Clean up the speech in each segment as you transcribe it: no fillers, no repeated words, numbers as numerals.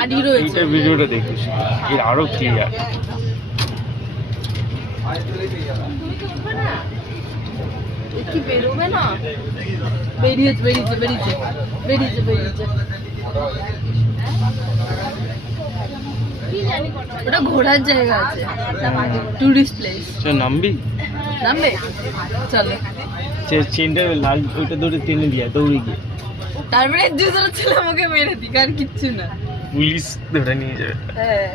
গাড়ি রয়েছে। এইটা ভিডিওটা দেখিস, এর আরো ক্লিয়ার। কি বেরোবে না? বেরিয়েছে বেরিয়েছে বেরিয়েছে বেরিয়েছে বেরিয়েছে। ওটা ঘোরার জায়গা আছে, টুরিস্ট প্লেস। চল নামবি, নামবে চলো। চেনটা লাল ওইটা ধরে টেনে দিয়ে দৌড়ে গিয়ে, তারপরে দুজন ছেলে আমাকে মেরে দিক, আর কিচ্ছু না, পুলিশ ধরে নিয়ে যাবে। হ্যাঁ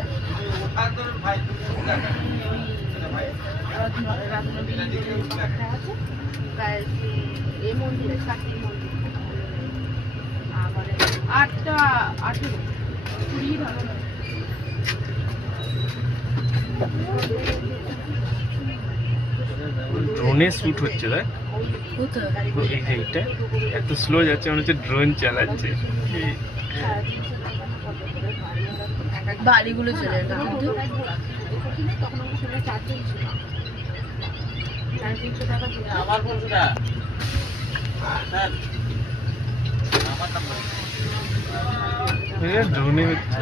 ড্রোনে শুট হচ্ছে, দেখ এইটা এত স্লো যাচ্ছে, মনে হচ্ছে ড্রোন চালাচ্ছে। বাড়িগুলো চলে যেত কিন্তু ড্রোনে হচ্ছে।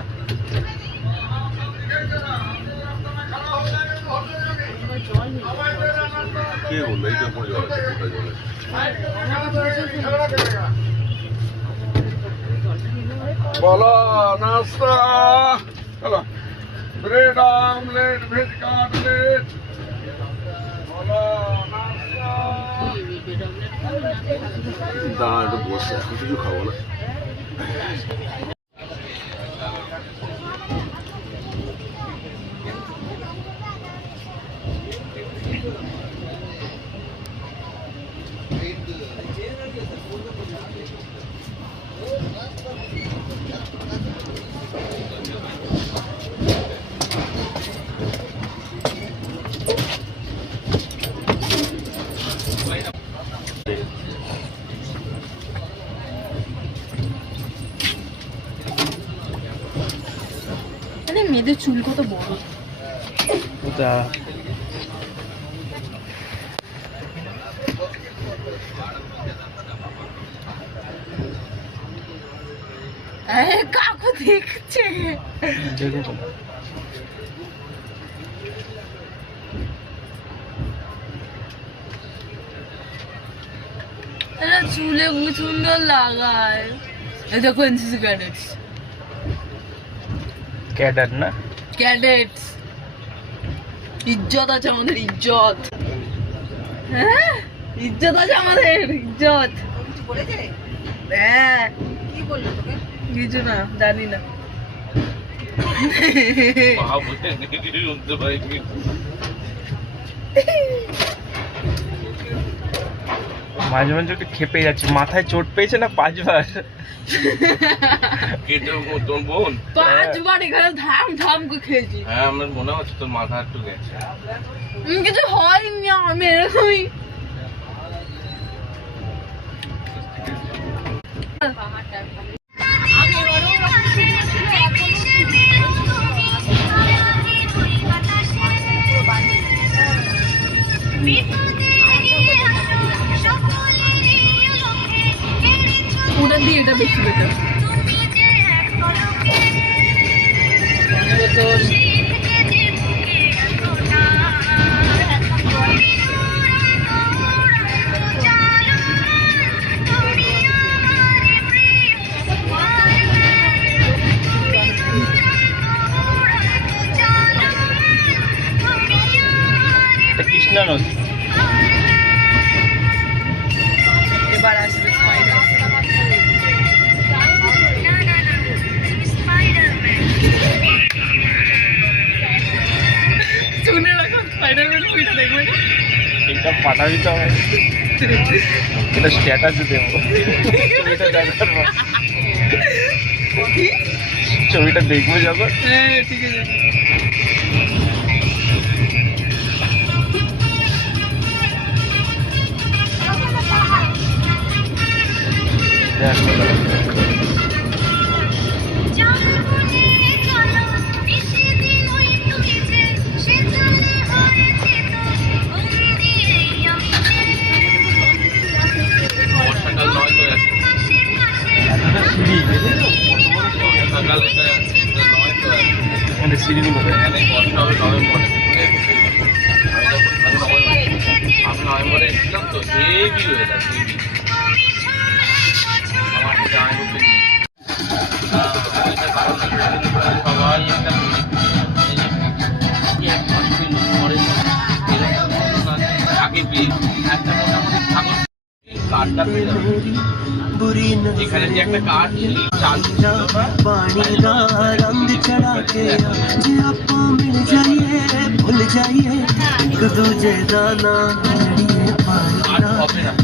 কে বললো এইটা পড়ে জল আছে, বলো নাস্তা, চলো ব্রেড আমলেট, ভেজ কাটলেট, বলো নাস্তা। দাঁড়া একটু বসে, এখন কিছু খাবো না। মেয়েদের চুল কত বড়। কাকু দেখছে, চুলে সুন্দর লাগায়। দেখো এনসিসি ক্যাডেটস, ক্যাডার না ক্যাডেটস, ইজ্জত আছে আমাদের, ইজ্জত। হ্যাঁ ইজ্জত আছে আমাদের, ইজ্জত। হ্যাঁ কি বললো তোকে? কিছু না, জানি না। মাঝে মাঝে একটু খেপে যাচ্ছে, মাথায় চোট পেয়েছে না 5 বার। 5 বার এখানে ধাম ধাম করে খেয়েছি। হ্যাঁ আমার মনে হচ্ছে তোর মাথা একটু গেছে। কিছু হয়নি, আমি এরকমই। ওটা দিয়ে এটা বেশি বেটার। কৃষ্ণা নদী। এবার আসবে স্পাইডার। শুনে রাখো, স্পাইডারম্যান ছবিটা দেখবে না? এটা পাঠাবি তো আমায়, এটা স্ট্যাটাসে দেবো। ছবিটা দেখার পর ছবিটা দেখবো যখন। হ্যাঁ ঠিক আছে। সকালে এখানে কষ্ট হবে নভেম্বরে। আমি নভেম্বরে এসেছিলাম তো, হেভি হয়ে গেছে হেভি। আমার জামাই বুকে নিয়ে এটা কারণ সবাই একটা এক মাস পেল পরে আগে পেয়ে একটা মোটামুটি ছাগল কার্ডটা পেয়ে যাবে। এখানে যে একটা কার্ড চালু पानी दा रंग चढ़ा के जे आपा मिल जाइए भूल जाइए एक दूजे दा नाम लड़िए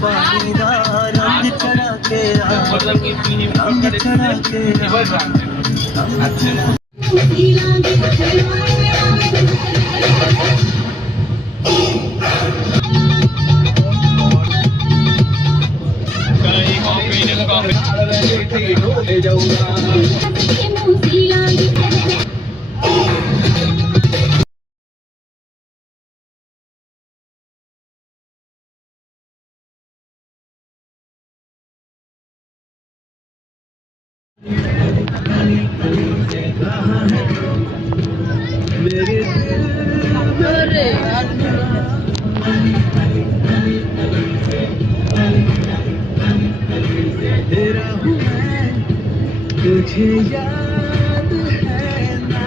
पानी दा रंग चढ़ा के मतलब कि रंग चढ़ा के तुझे याद है ना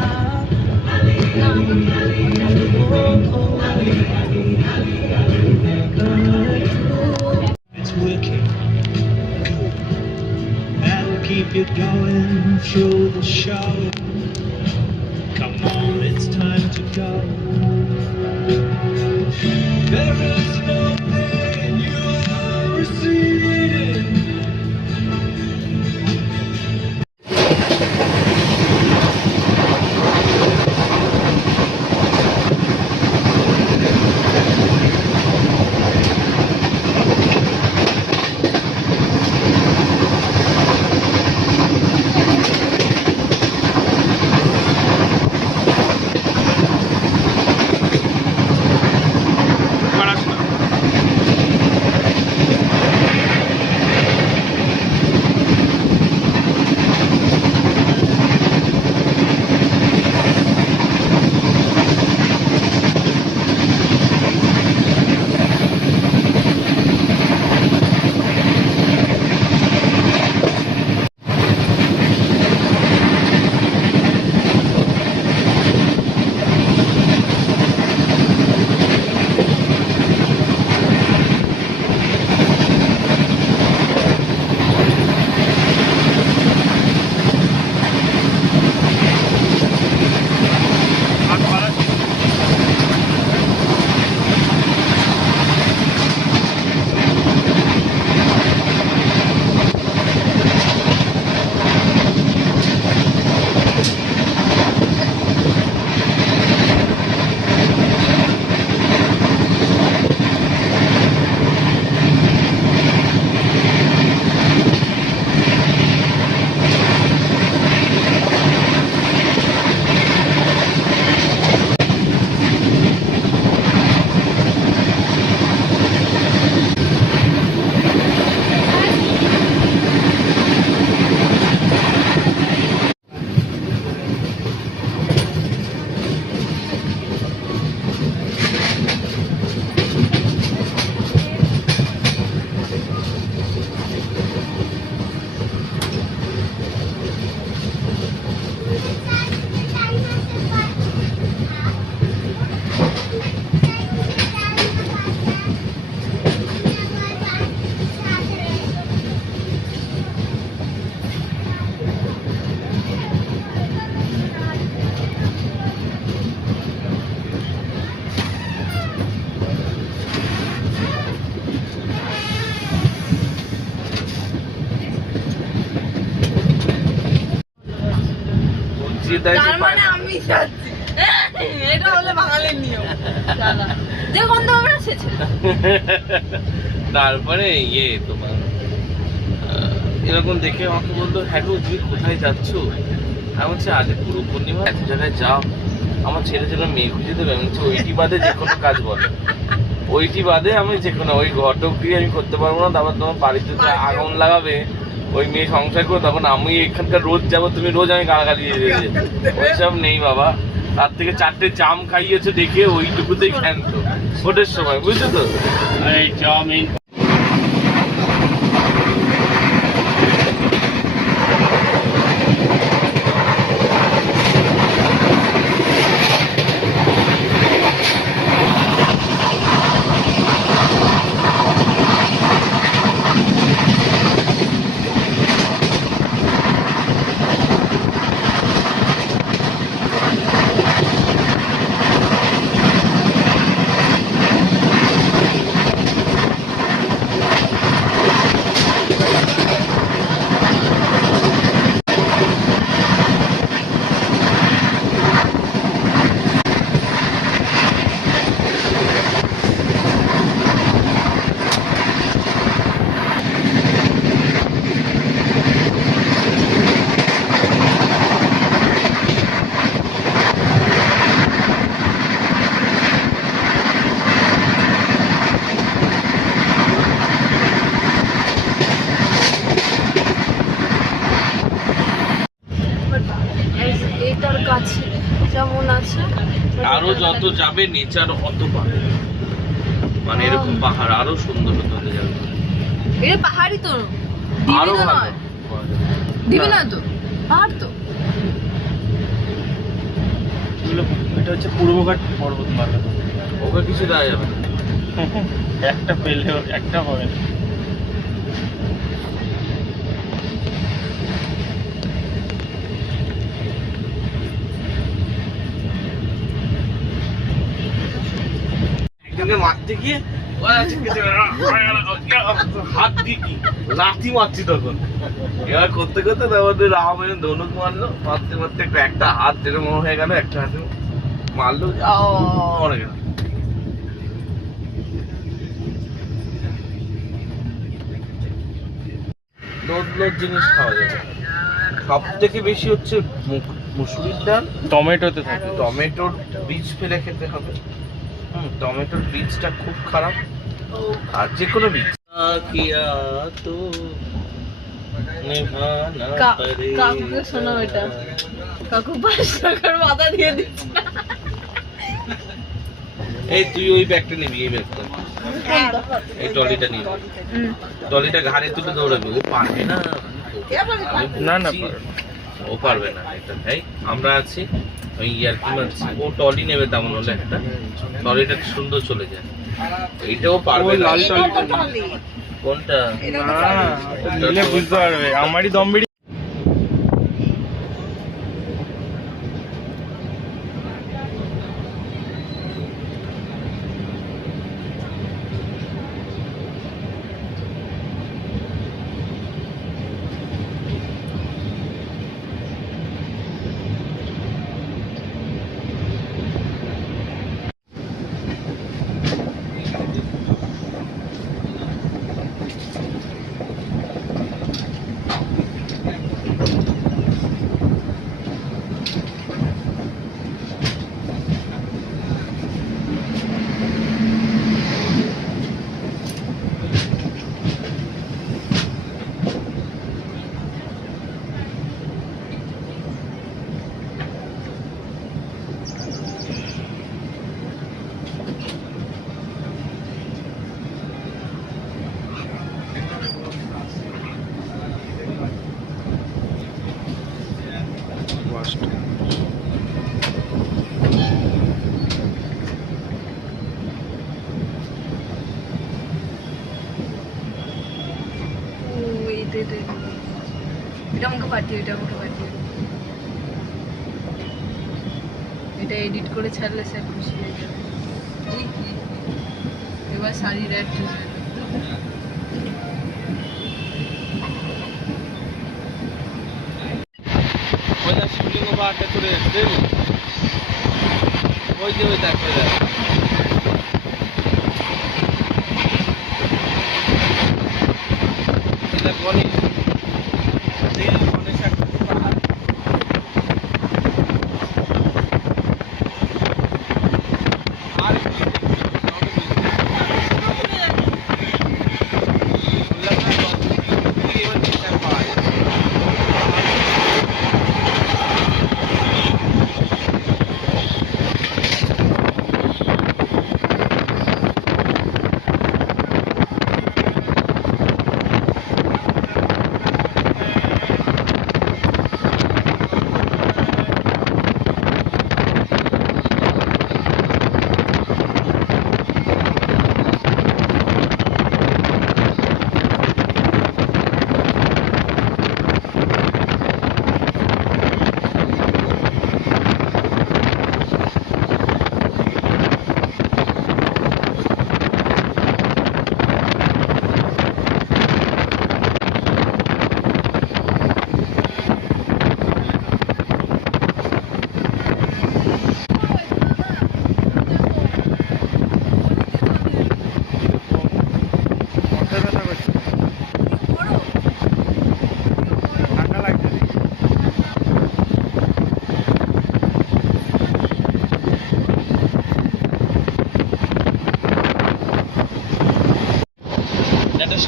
it's working good that'll keep you going through the show come on it's time to go there is no pain you're receiving তার মানে আমি যাচ্ছি এটা হলো বাঙালির নিয়ম যে গন্ধ হবে না সে ছিল তারপরে ইয়ে তোমার এরকম দেখে আমাকে বলতো হ্যাঁ গো তুমি কোথায় যাচ্ছ? আমি বলছি আজকে পুরো পূর্ণিমা এত জায়গায় যাও, আমার ছেলে ছেলে মেয়ে খুঁজে দেবে। আমি বলছি ওইটি বাদে যে কোনো কাজ বলো, ওইটি বাদে আমি যে কোনো ওই ঘটক দিয়ে আমি করতে পারবো না। তারপর তোমার বাড়িতে আগুন লাগাবে, ওই মেয়ে সংসার করে, তখন আমি এখানকার রোজ যাবো, তুমি রোজ আমি গালাগালি দিয়ে ওইসব নেই বাবা। তার থেকে 4টে জাম খাইয়েছে দেখে ওইটুকুতেই ক্ষান্ত ভোটের সময়, বুঝছো তো? এই চাউমিন এটার কাছে যেমন আছে আরো যত যাবে নেচার অত পাবে, মানে এরকম পাহাড় আরো সুন্দর হতে যাবে, এটা পাহাড়ই তো, আরো দিবি তো ভালো। নয়, দিবি না তো, পাহাড় তো। এটা হচ্ছে পূর্বঘাট পর্বতমালা। ওকে কিছু দেওয়া যাবে না। একটা পেলেও একটা হবে না। একজনকে মারতে গিয়ে হাত দিয়ে কি লাঠি মারছি তখন, এবার করতে করতে তারপরে রামায়ণ ধনুক মারলো, মারতে মারতে একটা হাত যেরকম হয়ে গেল, একটা হাতে মারলো, মরে গেল। লোদ লোদ জিনিস খাওয়া যাবে, সব থেকে বেশি হচ্ছে মুসুরির ডাল, টমেটোতে থাকে। টমেটোর বীজ ফেলে খেতে হবে। টমেটোর বীজটা খুব খারাপ, আর যে কোনো বীজ কিয়া তো নিভানা পড়ে। কাকুকে শোনো, এটা কাকু 5 টাকার মাথা দিয়ে দিচ্ছে। এই তুই ওই ব্যাগটা নিবি, এই ব্যাগটা, এই ট্রলিটা নিবি, ট্রলিটা ঘাড়ে তুলে দৌড়াবি, ও পারবে না। না না ও পারবে না। এটা ভাই আমরা আছি, ওই ইয়ার কি মারছি, ও টলি নেবে তেমন হলে একটা, টলিটা সুন্দর চলে যায়, এইটাও পারবে না। কোনটা? নিলে বুঝতে পারবে, আমারই দম বেরিয়ে। এটা আমাকে পাঠিয়ে, এটা আমাকে পাঠিয়ে, এটা এডিট করে ছাড়লে স্যার খুশি হয়ে যাবে। এবার শাড়ির অ্যাড চলে এলো। ওই যা শিবলিঙ্গ পাহাড়টা চলে এসছে, ওই যে ওই দেখ, ওই দেখ। এটা গণেশ, গণেশ একটা পাহাড়। আর কি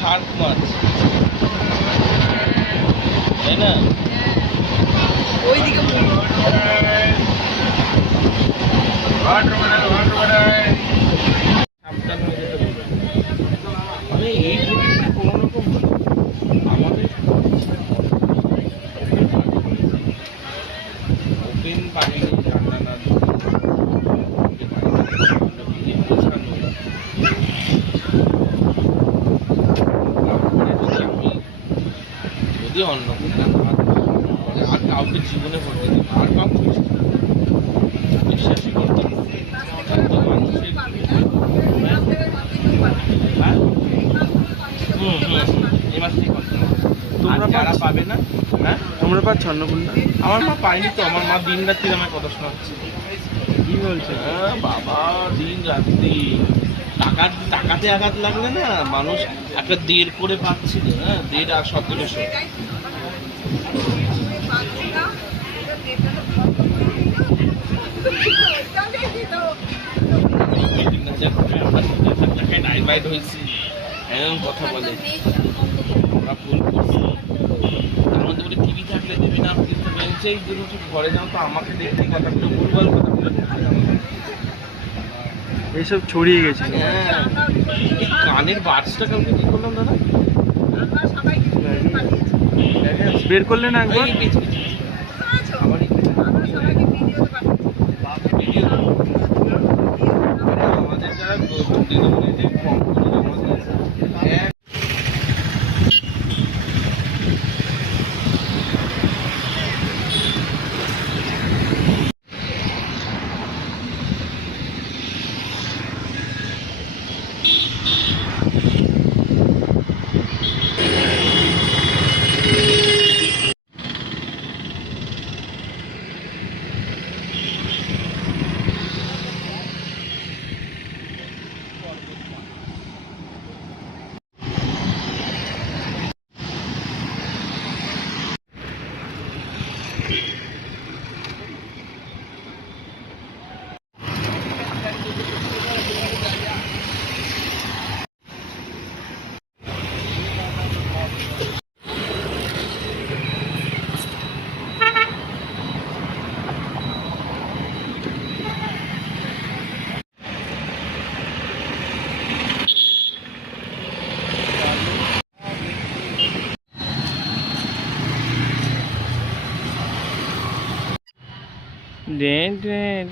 শার্ক মাছ, তাই না? ওইদিকে সাবধান হয়ে যেতে বলবে। মানে এই জিনিসটা কোনো রকম আমাদের ওপেন পানি ঠান্ডা না যদি অন্য আর কাউকে জীবনে করতে দিই আর কাউকে বিশ্বাসই করতে দিই তো মানুষের হ্যাঁ এই মাস থেকে করতে তোমরা যারা পাবে না, হ্যাঁ তোমরা পাচ্ছ অন্নপূর্ণা? আমার মা পায়নি তো, আমার মা দিন রাত্রি আমায় কথা শোনাচ্ছে। কি বলছে? হ্যাঁ বাবা, দিন রাত্রি টাকাতে আঘাত লাগলে না মানুষ একটা 1.5 করে পাচ্ছিল, হ্যাঁ 1.5 আর 1700। এরকম কথা বলে আমরা ভুল করছি। তার মধ্যে বলে টিভি থাকলে দেবে না, এই জন্য ঠিক ঘরে যাও তো আমাকে দেখতে কথাগুলো ভুলভাল কথাগুলো এইসব ছড়িয়ে গেছে। হ্যাঁ, এই কানের বার্সটা কাউকে কি করলাম দাদা? বের করলে না একবার? এই পিছ পিছ। আবার এই পিছ। ভিডিও। আমাদের যারা দিনগুলো যে কম করে আমাদের এক ডেট